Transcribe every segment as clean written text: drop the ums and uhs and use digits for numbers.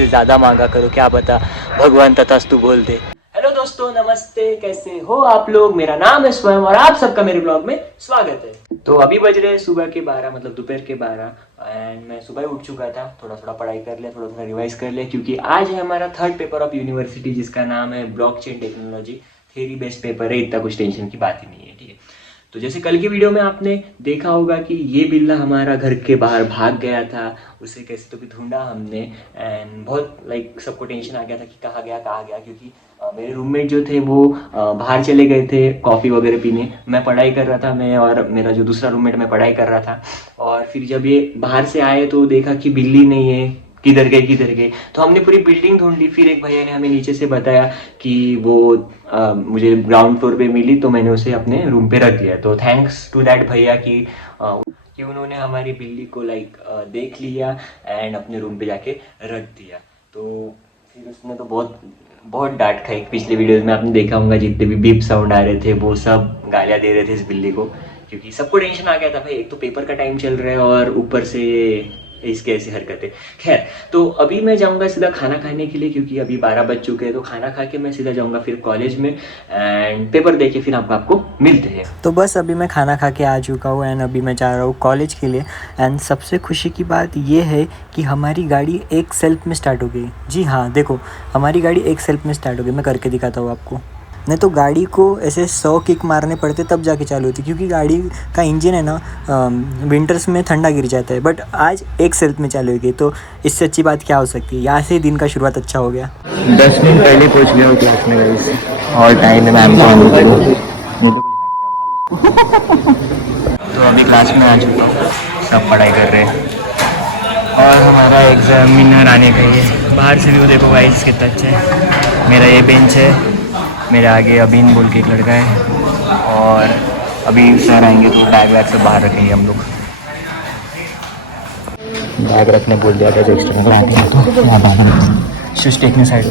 से ज़्यादा मांगा करो, क्या बता भगवान तथास्तु बोल दे। हेलो दोस्तों, नमस्ते, कैसे हो आप लोग। मेरा नाम है स्वयं और आप सबका मेरे ब्लॉग में स्वागत है। तो अभी बज रहे हैं सुबह के 12, मतलब दोपहर के 12 एंड मैं सुबह उठ चुका था। थोड़ा थोड़ा पढ़ाई कर लिया, थोड़ा थोड़ा रिवाइज कर लिया, क्योंकि आज है हमारा थर्ड पेपर ऑफ यूनिवर्सिटी जिसका नाम है blockchain technology. Theory based paper है, इतना कुछ टेंशन की बात ही नहीं है, ठीक है। तो जैसे कल की वीडियो में आपने देखा होगा कि ये बिल्ला हमारा घर के बाहर भाग गया था, उसे कैसे तो भी ढूंढा हमने एंड बहुत सबको टेंशन आ गया था कि कहाँ गया, क्योंकि मेरे रूममेट जो थे वो बाहर चले गए थे कॉफ़ी वगैरह पीने। मैं पढ़ाई कर रहा था, मैं और मेरा जो दूसरा रूममेट, मैं पढ़ाई कर रहा था। और फिर जब ये बाहर से आए तो देखा कि बिल्ली नहीं है, किधर गए। तो हमने पूरी बिल्डिंग ढूंढ ली। फिर एक भैया ने हमें नीचे से बताया कि वो मुझे ग्राउंड फ्लोर पे मिली, तो मैंने उसे अपने रूम पे रख दिया। तो थैंक्स टू दैट भैया कि उन्होंने हमारी बिल्ली को देख लिया एंड अपने रूम पे जाके रख दिया। तो फिर उसने तो बहुत डांट खाई। पिछले वीडियोस में आपने देखा होगा, जितने भी बीप साउंड आ रहे थे वो सब गालियाँ दे रहे थे इस बिल्ली को, क्योंकि सबको टेंशन आ गया था भाई, एक तो पेपर का टाइम चल रहा है और ऊपर से इसकी ऐसी हरकतें। खैर, तो अभी मैं जाऊंगा सीधा खाना खाने के लिए, क्योंकि अभी 12 बज चुके हैं। तो खाना खा के मैं सीधा जाऊंगा फिर कॉलेज में एंड पेपर दे के फिर आपको मिलते हैं। तो बस अभी मैं खाना खा के आ चुका हूँ एंड अभी मैं जा रहा हूँ कॉलेज के लिए। एंड सबसे खुशी की बात ये है कि हमारी गाड़ी एक सेल्फ में स्टार्ट हो गई। जी हाँ, देखो, हमारी गाड़ी एक सेल्फ में स्टार्ट हो गई। मैं करके दिखाता हूँ आपको। नहीं तो गाड़ी को ऐसे 100 किक मारने पड़ते तब जाके चालू होती, क्योंकि गाड़ी का इंजन है ना विंटर्स में ठंडा गिर जाता है। बट आज एक सेल्फ में चालू हो गई, तो इससे अच्छी बात क्या हो सकती है। यहाँ से ही दिन का शुरुआत अच्छा हो गया। 10 मिनट पहले पहुंच गया हूँ क्लास में गाइस, और टाइम है मैम को। तो अभी क्लास में आ चुका हूँ, सब पढ़ाई कर रहे हैं और हमारा एग्जामिनर आने का ही है। बाहर से भी देखो गाइस कितना अच्छा है। मेरा ये बेंच है, मेरे आगे अबीन बोल के एक लड़का है, और अभी सर आएंगे तो बैग सब बाहर रखेंगे हम लोग। बैग रखने बोल दिया था, जो एक्सटर्नल आते हैं तो यहाँ बाहर शूज टेकने साइड।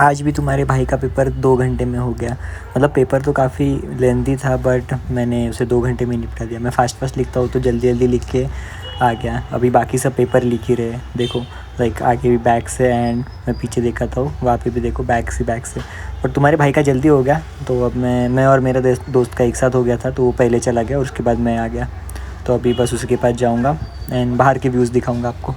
आज भी तुम्हारे भाई का पेपर 2 घंटे में हो गया। मतलब पेपर तो काफ़ी लेंथी था, बट मैंने उसे 2 घंटे में निपटा दिया। मैं फास्ट लिखता हूँ तो जल्दी लिख के आ गया। अभी बाकी सब पेपर लिख ही रहे। देखो आगे भी बैग से एंड मैं पीछे देखा था वहाँ पे भी देखो बैग से। और तुम्हारे भाई का जल्दी हो गया, तो अब मैं और मेरा दोस्त का एक साथ हो गया था, तो वो पहले चला गया और उसके बाद मैं आ गया। तो अभी बस उसके पास जाऊँगा एंड बाहर के व्यूज़ दिखाऊँगा आपको।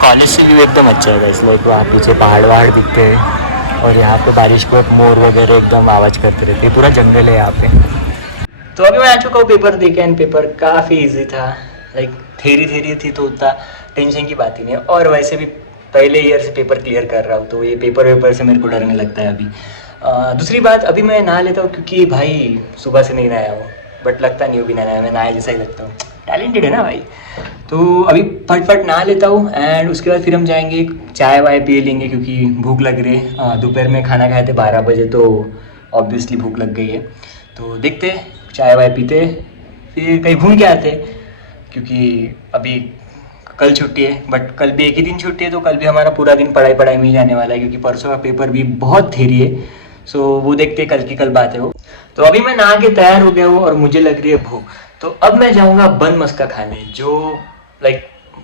कॉलेज से व्यू एकदम अच्छा है गाइस। वहाँ पीछे पहाड़ दिखते हैं और यहाँ पे बारिश को मोर वगैरह एकदम आवाज़ करते रहते हैं, पूरा जंगल है यहाँ पे। तो अभी मैं आ चुका हूँ पेपर देके एंड पेपर काफ़ी इजी था। थेरी थी तो उतना टेंशन की बात ही नहीं है, और वैसे भी पहले ईयर से पेपर क्लियर कर रहा हूँ, तो ये पेपर से मेरे को डरने लगता है अभी। दूसरी बात, अभी मैं नहा लेता हूँ, क्योंकि भाई सुबह से नहीं नहाया हूँ, बट लगता नहीं हूँ भी नहाया, मैं नहाया जैसा ही लगता हूँ। टैलेंटेड है ना भाई। तो अभी फट नहा लेता हूँ एंड उसके बाद फिर हम जाएंगे चाय वाय पिए लेंगे, क्योंकि भूख लग रही है। दोपहर में खाना खाए थे 12 बजे, तो ऑब्वियसली भूख लग गई है। तो देखते चाय वाय पीते, फिर कहीं घूम के आते, क्योंकि अभी कल छुट्टी है। बट कल भी एक ही दिन छुट्टी है, तो कल भी हमारा पूरा दिन पढ़ाई में ही जाने वाला है, क्योंकि परसों का पेपर भी बहुत थेरी है। सो वो देखते कल की कल बात है वो। तो अभी मैं नहा के तैयार हो गया हूँ और मुझे लग रही है भूख। तो अब मैं जाऊँगा बन मस्का खाने, जो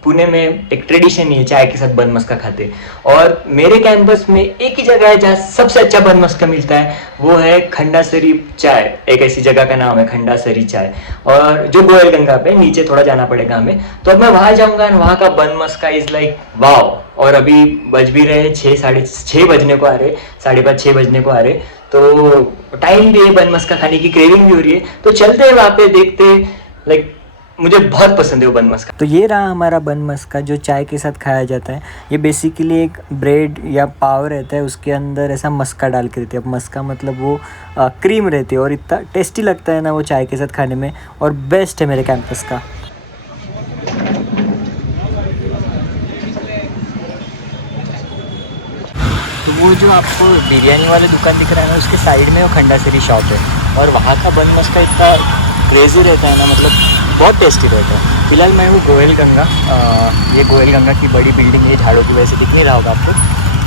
पुणे में एक ट्रेडिशन है, चाय के साथ बन मस्का खाते। और मेरे कैंपस में एक ही जगह है जहाँ सबसे अच्छा बन मस्का मिलता है, वो है खंडासरी चाय। एक ऐसी जगह का नाम है खंडासरी चाय, और जो गोयल गंगा पे नीचे थोड़ा जाना पड़ेगा हमें। तो अब मैं वहाँ जाऊँगा और वहाँ का बन मस्का इज वाओ। और अभी बज भी रहे 6 बजने को आ रहे, 5:30 बजने को आ रहे। तो टाइम भी है, बन मस्का खाने की क्रेविंग भी हो रही है। तो चलते हैं वहाँ पे, देखते। मुझे बहुत पसंद है वो बन मस्का। तो ये रहा हमारा बन मस्का, जो चाय के साथ खाया जाता है। ये बेसिकली एक ब्रेड या पाव रहता है, उसके अंदर ऐसा मस्का डाल के रहती है। अब मस्का मतलब वो क्रीम रहती है, और इतना टेस्टी लगता है ना वो चाय के साथ खाने में, और बेस्ट है मेरे कैंपस का। तो वो जो आपको बिरयानी वाले दुकान दिख रहा है ना, उसके साइड में वो खंडासरी शॉप है, और वहाँ का बन मस्का इतना क्रेजी रहता है ना, मतलब बहुत टेस्टी रहता है। फिलहाल मैं हूँ गोयल गंगा। ये गोयल गंगा की बड़ी बिल्डिंग है, झाड़ों की वजह से दिख नहीं रहा होगा आपको,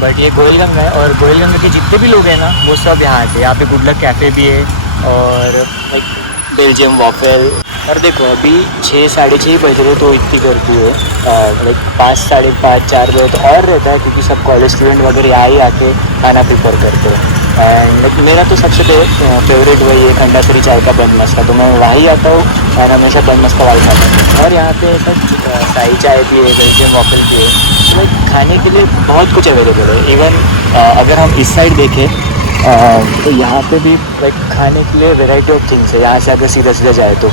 बट ये गोयल गंगा है। और गोयल गंगा के जितने भी लोग हैं ना, वो सब यहाँ आते हैं। यहाँ पे गुड लक कैफ़े भी है, और बेल्जियम वॉफल, और देखो अभी 6 साढ़े 6 बज रहे तो इतनी गर्दी है, लाइक 5 साढ़े 5 4 बजे तो और रहता है, क्योंकि सब कॉलेज स्टूडेंट वगैरह यहाँ ही आके खाना प्रिपेयर करते हैं। एंड मेरा तो सबसे फेवरेट वही है खंडासरी चाय का बन मस्का, तो मैं वहाँ ही आता हूँ और हमेशा बन मस्का वाली खाता हूँ। और यहाँ पे ऐसा शाही चाय भी है, बेल्जियम वॉफल भी है, तो लाइक खाने के लिए बहुत कुछ अवेलेबल है। इवन अगर हम इस साइड देखें तो यहाँ पे भी लाइक खाने के लिए वेराइटी ऑफ थिंग्स है, यहाँ से अगर सीधा सीधा जाए तो,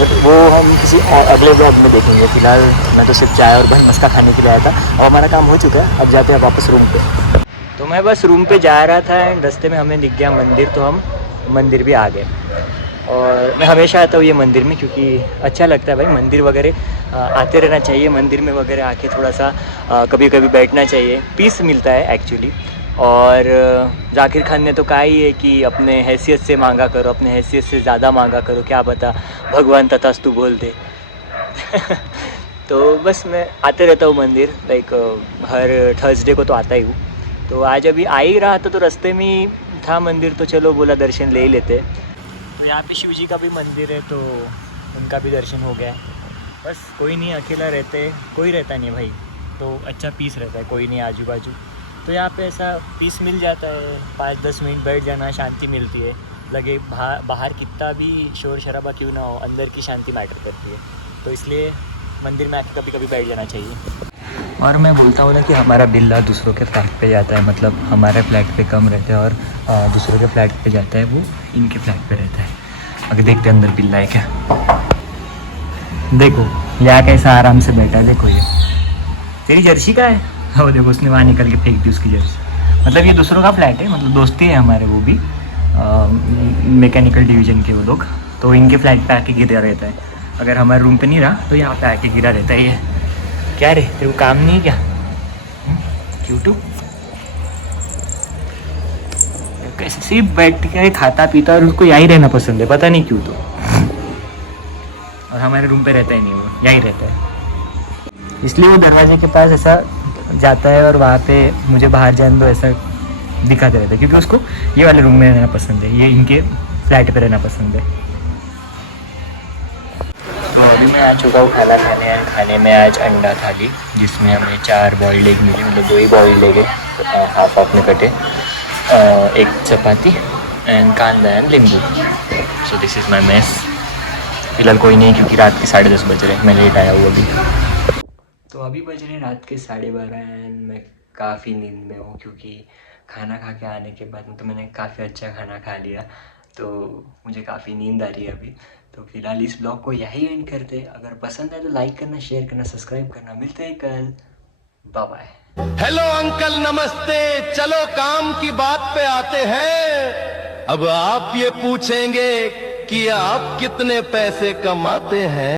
बट वो हम किसी अगले ब्लॉग में देखेंगे। फिलहाल मैं तो सिर्फ चाय और बन मस्का खाने के लिए आया था और हमारा काम हो चुका है, अब जाते हैं वापस रूम पे। तो मैं बस रूम पे जा रहा था एंड रास्ते में हमें दिख गया मंदिर, तो हम मंदिर भी आ गए। और मैं हमेशा आता हूँ ये मंदिर में, क्योंकि अच्छा लगता है भाई मंदिर वगैरह आते रहना चाहिए। मंदिर में वगैरह आके थोड़ा सा कभी कभी बैठना चाहिए, पीस मिलता है एक्चुअली। और जाकिर खान ने तो कहा ही है कि अपने हैसियत से मांगा करो, अपने हैसियत से ज़्यादा मांगा करो, क्या पता भगवान तथास्तु बोल दे। तो बस मैं आते रहता हूँ मंदिर, लाइक हर थर्सडे को तो आता ही हूँ। तो आज अभी आ ही रहा था तो रास्ते में ही था मंदिर, तो चलो बोला दर्शन ले ही लेते। तो यहाँ पे शिव जी का भी मंदिर है, तो उनका भी दर्शन हो गया। बस कोई नहीं, अकेला रहते, कोई रहता नहीं भाई, तो अच्छा पीस रहता है, कोई नहीं आजू बाजू। तो यहाँ पे ऐसा पीस मिल जाता है, 5-10 मिनट बैठ जाना, शांति मिलती है। लगे बाहर कितना भी शोर शराबा क्यों ना हो, अंदर की शांति मैटर करती है। तो इसलिए मंदिर में आके कभी कभी बैठ जाना चाहिए। और मैं बोलता हूँ ना कि हमारा बिल्ला दूसरों के फ्लैट पे जाता है, मतलब हमारे फ्लैट पे कम रहते हैं और दूसरों के फ्लैट पे जाता है, वो इनके फ्लैट पे रहता है। अगर देखते अंदर बिल्ला है क्या, देखो यहाँ कैसा आराम से बैठा है। देखो ये तेरी जर्सी का है, वो देखो उसने वहाँ निकल के फेंक दी उसकी जर्सी। मतलब ये दूसरों का फ्लैट है, मतलब दोस्ती है हमारे, वो भी मैकेनिकल डिवीज़न के वो लोग, तो इनके फ्लैट पे आके गिरा रहता है। अगर हमारे रूम पे नहीं रहा तो यहाँ पे आके गिरा रहता है। ये क्या रे, तेरे को काम नहीं है क्या? क्यूटू कैसे सिर्फ बैठ के खाता पीता और उसको यहीं रहना पसंद है, पता नहीं क्यों। तो और हमारे रूम पे रहता ही नहीं, वो यहीं रहता है, इसलिए वो दरवाजे के पास ऐसा जाता है और वहाँ पे मुझे बाहर जाने दो ऐसा दिखाते रहता है, क्योंकि उसको ये वाले रूम में रहना पसंद है, ये इनके फ्लैट पे रहना पसंद है। तो अभी मैं आ चुका हूँ खाना खाने, और खाने में आज अंडा थाली, जिसमें हमें 4 बॉइल्ड एग मिली, मतलब 2 ही बॉइल्ड एग है, हाफ हाफ में कटे, एक चपाती एंड कांदा एंड नींबू। So this is my mess. फिलहाल कोई नहीं, क्योंकि रात के 10:30 बज रहे हैं, मैं लेट आया हूँ अभी। तो अभी बज रहे रात के 12:30 एंड मैं काफ़ी नींद में हूँ, क्योंकि खाना खा के आने के बाद तो मैंने काफ़ी अच्छा खाना खा लिया, तो मुझे काफ़ी नींद आ रही है अभी। तो फिलहाल इस ब्लॉग को यही एंड करते। अगर पसंद है तो लाइक करना, शेयर करना, सब्सक्राइब करना। मिलते हैं कल, बाय बाय। हेलो अंकल नमस्ते, चलो काम की बात पे आते हैं। अब आप ये पूछेंगे कि आप कितने पैसे कमाते हैं।